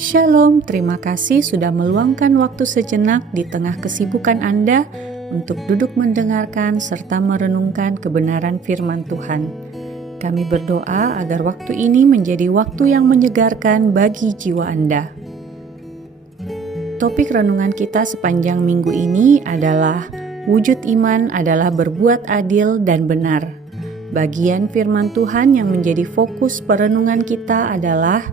Shalom, terima kasih sudah meluangkan waktu sejenak di tengah kesibukan Anda untuk duduk mendengarkan serta merenungkan kebenaran firman Tuhan. Kami berdoa agar waktu ini menjadi waktu yang menyegarkan bagi jiwa Anda. Topik renungan kita sepanjang minggu ini adalah wujud iman adalah berbuat adil dan benar. Bagian firman Tuhan yang menjadi fokus perenungan kita adalah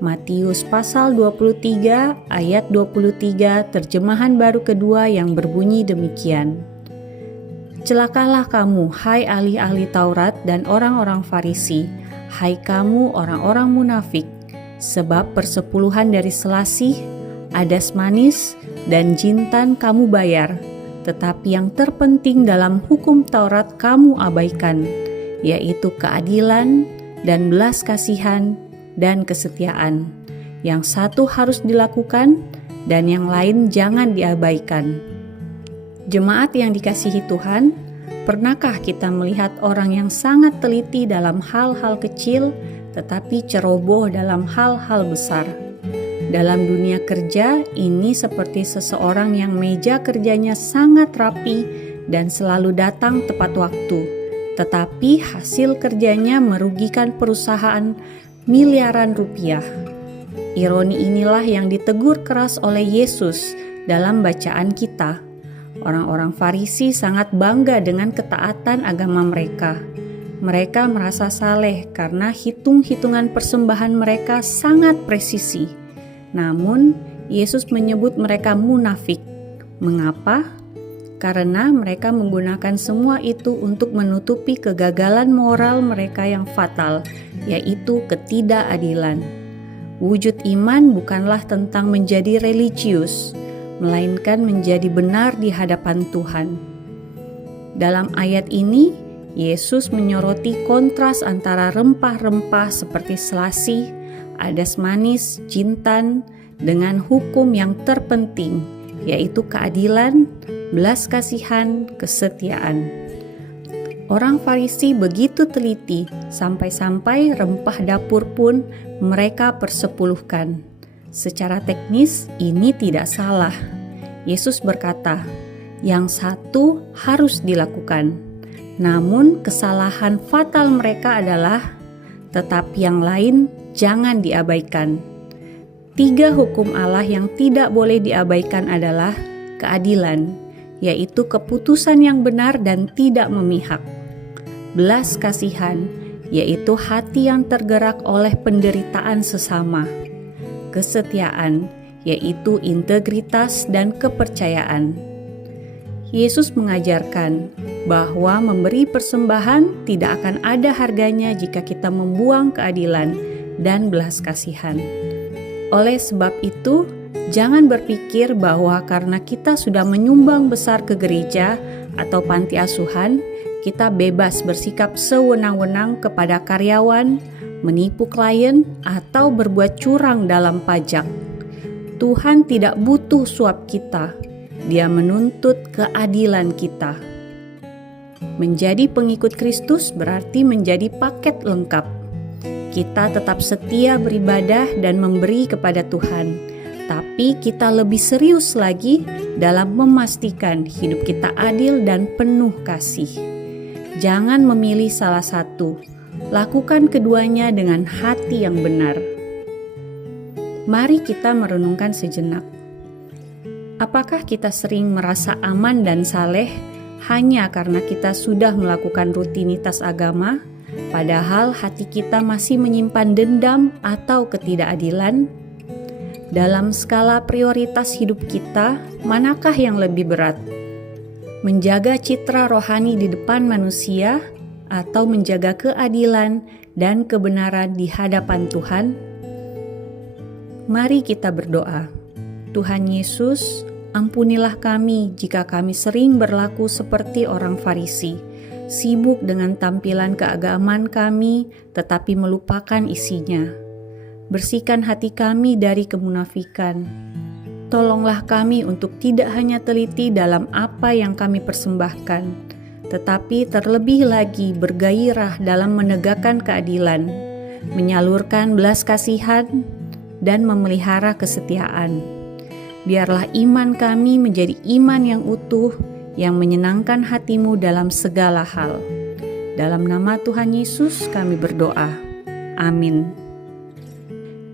Matius pasal 23 ayat 23 terjemahan baru kedua yang berbunyi demikian. Celakalah kamu, hai ahli-ahli Taurat dan orang-orang Farisi, hai kamu orang-orang munafik, sebab persepuluhan dari selasih, adas manis, dan jintan kamu bayar, tetapi yang terpenting dalam hukum Taurat kamu abaikan, yaitu keadilan dan belas kasihan dan kesetiaan. Yang satu harus dilakukan dan yang lain jangan diabaikan. Jemaat yang dikasihi Tuhan, pernahkah kita melihat orang yang sangat teliti dalam hal-hal kecil tetapi ceroboh dalam hal-hal besar? Dalam dunia kerja, ini seperti seseorang yang meja kerjanya sangat rapi dan selalu datang tepat waktu, tetapi hasil kerjanya merugikan perusahaan miliaran rupiah. Ironi inilah yang ditegur keras oleh Yesus dalam bacaan kita. Orang-orang Farisi sangat bangga dengan ketaatan agama mereka. Mereka merasa saleh karena hitung-hitungan persembahan mereka sangat presisi. Namun, Yesus menyebut mereka munafik. Mengapa? Karena mereka menggunakan semua itu untuk menutupi kegagalan moral mereka yang fatal, yaitu ketidakadilan. Wujud iman bukanlah tentang menjadi religius, melainkan menjadi benar di hadapan Tuhan. Dalam ayat ini, Yesus menyoroti kontras antara rempah-rempah seperti selasih, adas manis, jintan, dengan hukum yang terpenting, yaitu keadilan, belas kasihan, kesetiaan. Orang Farisi begitu teliti, sampai-sampai rempah dapur pun mereka persepuluhkan. Secara teknis, ini tidak salah. Yesus berkata, yang satu harus dilakukan. Namun kesalahan fatal mereka adalah, tetapi yang lain jangan diabaikan. 3 hukum Allah yang tidak boleh diabaikan adalah keadilan, yaitu keputusan yang benar dan tidak memihak. Belas kasihan, yaitu hati yang tergerak oleh penderitaan sesama. Kesetiaan, yaitu integritas dan kepercayaan. Yesus mengajarkan bahwa memberi persembahan tidak akan ada harganya jika kita membuang keadilan dan belas kasihan. Oleh sebab itu, jangan berpikir bahwa karena kita sudah menyumbang besar ke gereja atau panti asuhan, kita bebas bersikap sewenang-wenang kepada karyawan, menipu klien, atau berbuat curang dalam pajak. Tuhan tidak butuh suap kita. Dia menuntut keadilan kita. Menjadi pengikut Kristus berarti menjadi paket lengkap. Kita tetap setia beribadah dan memberi kepada Tuhan, tapi kita lebih serius lagi dalam memastikan hidup kita adil dan penuh kasih. Jangan memilih salah satu, lakukan keduanya dengan hati yang benar. Mari kita merenungkan sejenak. Apakah kita sering merasa aman dan saleh hanya karena kita sudah melakukan rutinitas agama, padahal hati kita masih menyimpan dendam atau ketidakadilan? Dalam skala prioritas hidup kita, manakah yang lebih berat? Menjaga citra rohani di depan manusia atau menjaga keadilan dan kebenaran di hadapan Tuhan? Mari kita berdoa. Tuhan Yesus, ampunilah kami jika kami sering berlaku seperti orang Farisi, sibuk dengan tampilan keagamaan kami tetapi melupakan isinya. Bersihkan hati kami dari kemunafikan. Tolonglah kami untuk tidak hanya teliti dalam apa yang kami persembahkan, tetapi terlebih lagi bergairah dalam menegakkan keadilan, menyalurkan belas kasihan, dan memelihara kesetiaan. Biarlah iman kami menjadi iman yang utuh, yang menyenangkan hati-Mu dalam segala hal. Dalam nama Tuhan Yesus kami berdoa. Amin.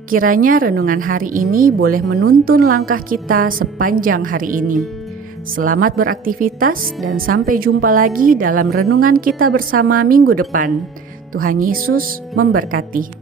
Kiranya renungan hari ini boleh menuntun langkah kita sepanjang hari ini. Selamat beraktivitas dan sampai jumpa lagi dalam renungan kita bersama minggu depan. Tuhan Yesus memberkati.